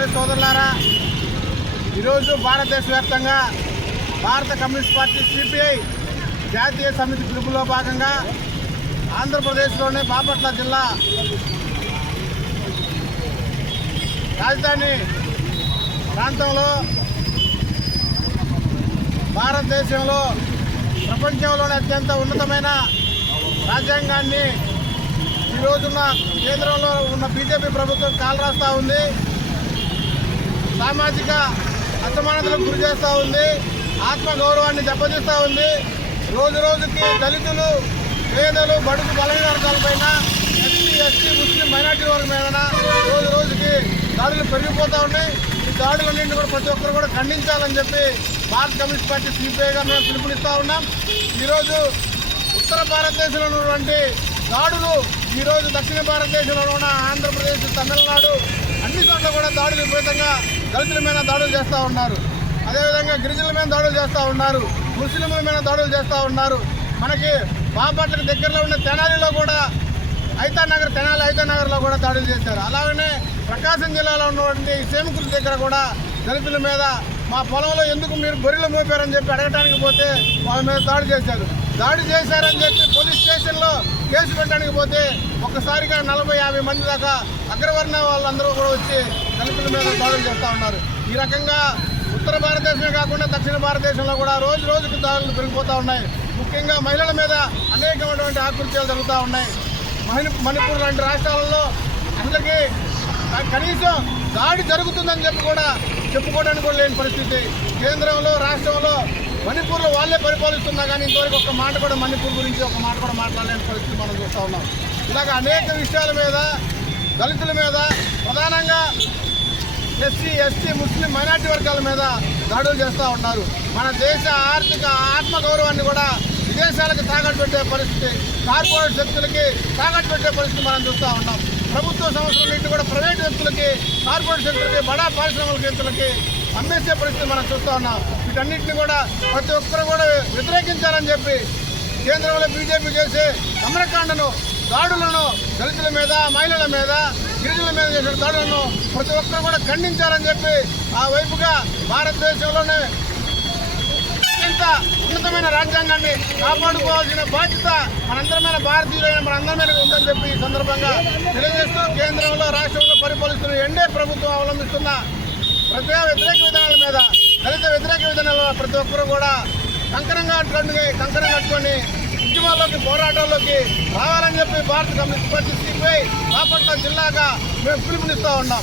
సోదరి సోదరులారా ఈరోజు భారతదేశ వ్యాప్తంగా భారత కమ్యూనిస్ట్ పార్టీ సిపిఐ జాతీయ సమితి పిలుపులో భాగంగా ఆంధ్రప్రదేశ్లోని బాపట్ల జిల్లా రాజధాని ప్రాంతంలో భారతదేశంలో ప్రపంచంలోనే అత్యంత ఉన్నతమైన రాజ్యాంగాన్ని ఈ రోజున్న కేంద్రంలో ఉన్న బీజేపీ ప్రభుత్వం కాలరాస్తా ఉంది. సామాజిక అసమానతలకు గురి చేస్తూ ఉంది. ఆత్మగౌరవాన్ని దెబ్బతీస్తూ ఉంది. రోజు రోజుకి దళితులు పేదలు బడుగు బలహీన వర్గాలపైన ఎస్సీ ఎస్టీ ముస్లిం మైనార్టీ వర్గం మీద రోజు రోజుకి దాడులు పెరిగిపోతూ ఉన్నాయి. ఈ దాడులన్నింటినీ కూడా ప్రతి ఒక్కరు కూడా ఖండించాలని చెప్పి భారత కమ్యూనిస్ట్ పార్టీ సిపిఐగా మేము పిలుపునిస్తూ ఉన్నాం. ఈరోజు ఉత్తర భారతదేశంలో ఉన్నటువంటి దాడులు ఈరోజు దక్షిణ భారతదేశంలో ఉన్న ఆంధ్రప్రదేశ్ తమిళనాడు అన్ని చోట్ల కూడా దాడులు విపరీతంగా దళితుల మీద దాడులు చేస్తూ ఉన్నారు. అదేవిధంగా గిరిజనుల మీద దాడులు చేస్తూ ఉన్నారు. ముస్లింల మీద దాడులు చేస్తూ ఉన్నారు. మనకి బాపట్లకు దగ్గరలో ఉన్న తెనాలిలో కూడా ఐతా నగర్ తెనాలి ఐతా నగర్లో కూడా దాడులు చేశారు. అలాగనే ప్రకాశం జిల్లాలో ఉన్నటువంటి సేమకుల దగ్గర కూడా దళితుల మీద మా పొలంలో ఎందుకు మీరు గొర్రెలు మోపారని చెప్పి అడగటానికి పోతే వాళ్ళ మీద దాడి చేశారు. దాడి చేశారని చెప్పి పోలీస్ స్టేషన్లో కేసు పెట్టడానికి పోతే ఒక్కసారిగా నలభై యాభై మంది దాకా అగ్రవర్ణ వాళ్ళందరూ కూడా వచ్చి దళితుల మీద దాడులు చేస్తూ ఉన్నారు. ఈ రకంగా ఉత్తర భారతదేశమే కాకుండా దక్షిణ భారతదేశంలో కూడా రోజు రోజుకు దాడులు పెరిగిపోతూ ఉన్నాయి. ముఖ్యంగా మహిళల మీద అనేకమైనటువంటి ఆకృత్యాలు జరుగుతూ ఉన్నాయి. మహిళ మణిపూర్ లాంటి రాష్ట్రాలలో అసలుకి కనీసం దాడి జరుగుతుందని చెప్పి కూడా చెప్పుకోవడానికి కూడా లేని పరిస్థితి. కేంద్రంలో రాష్ట్రంలో మణిపూర్లో వాళ్ళే పరిపాలిస్తున్నా కానీ ఇంతవరకు ఒక మాట కూడా మణిపూర్ గురించి ఒక మాట కూడా మాట్లాడలేని పరిస్థితి మనం చూస్తూ ఉన్నాం. ఇలాగ అనేక విషయాల మీద దళితుల మీద ప్రధానంగా ఎస్సీ ఎస్టీ ముస్లిం మైనార్టీ వర్గాల మీద దాడులు చేస్తూ ఉన్నారు. మన దేశ ఆర్థిక ఆత్మగౌరవాన్ని కూడా విదేశాలకు తాకట్టు పెట్టే పరిస్థితి కార్పొరేట్ శక్తులకి తాకట్టు పెట్టే పరిస్థితి మనం చూస్తూ ఉన్నాం. ప్రభుత్వ సంస్థలన్నింటినీ కూడా ప్రైవేట్ వ్యక్తులకి కార్పొరేట్ శక్తులకి బడా పారిశ్రామిక వ్యక్తులకి అమ్మేసే పరిస్థితి మనం చూస్తూ ఉన్నాం. వీటన్నిటిని కూడా ప్రతి ఒక్కరు కూడా వ్యతిరేకించాలని చెప్పి కేంద్రంలో బీజేపీ చేసే అమరకాండను దాడులను దళితుల మీద మహిళల మీద గిరిజనుల మీద చేసిన దాడులను ప్రతి ఒక్కరు కూడా ఖండించాలని చెప్పి ఆ వైపుగా భారతదేశంలోనే బాధ్యత ఉన్నతమైన రాజ్యాంగాన్ని కాపాడుకోవాల్సిన బాధ్యత మనందరి మీద భారతీయులైన మనందరి మీద ఉందని చెప్పి ఈ సందర్భంగా తెలియజేస్తూ కేంద్రంలో రాష్ట్రంలో పరిపాలిస్తున్న ఎన్డీ ప్రభుత్వం అవలంబిస్తున్న ప్రతి వ్యతిరేక విధానాల మీద దళిత వ్యతిరేక విధానాల ప్రతి ఒక్కరూ కూడా కంకరంగా కట్టుకొని కంకణం కట్టుకొని ఉద్యమాల్లోకి పోరాటాల్లోకి రావాలని చెప్పి భారత కమ్యూనిస్ట్ పార్టీ సిపిఐ బాపట్ల జిల్లాగా మేము పిలుపునిస్తూ ఉన్నాం.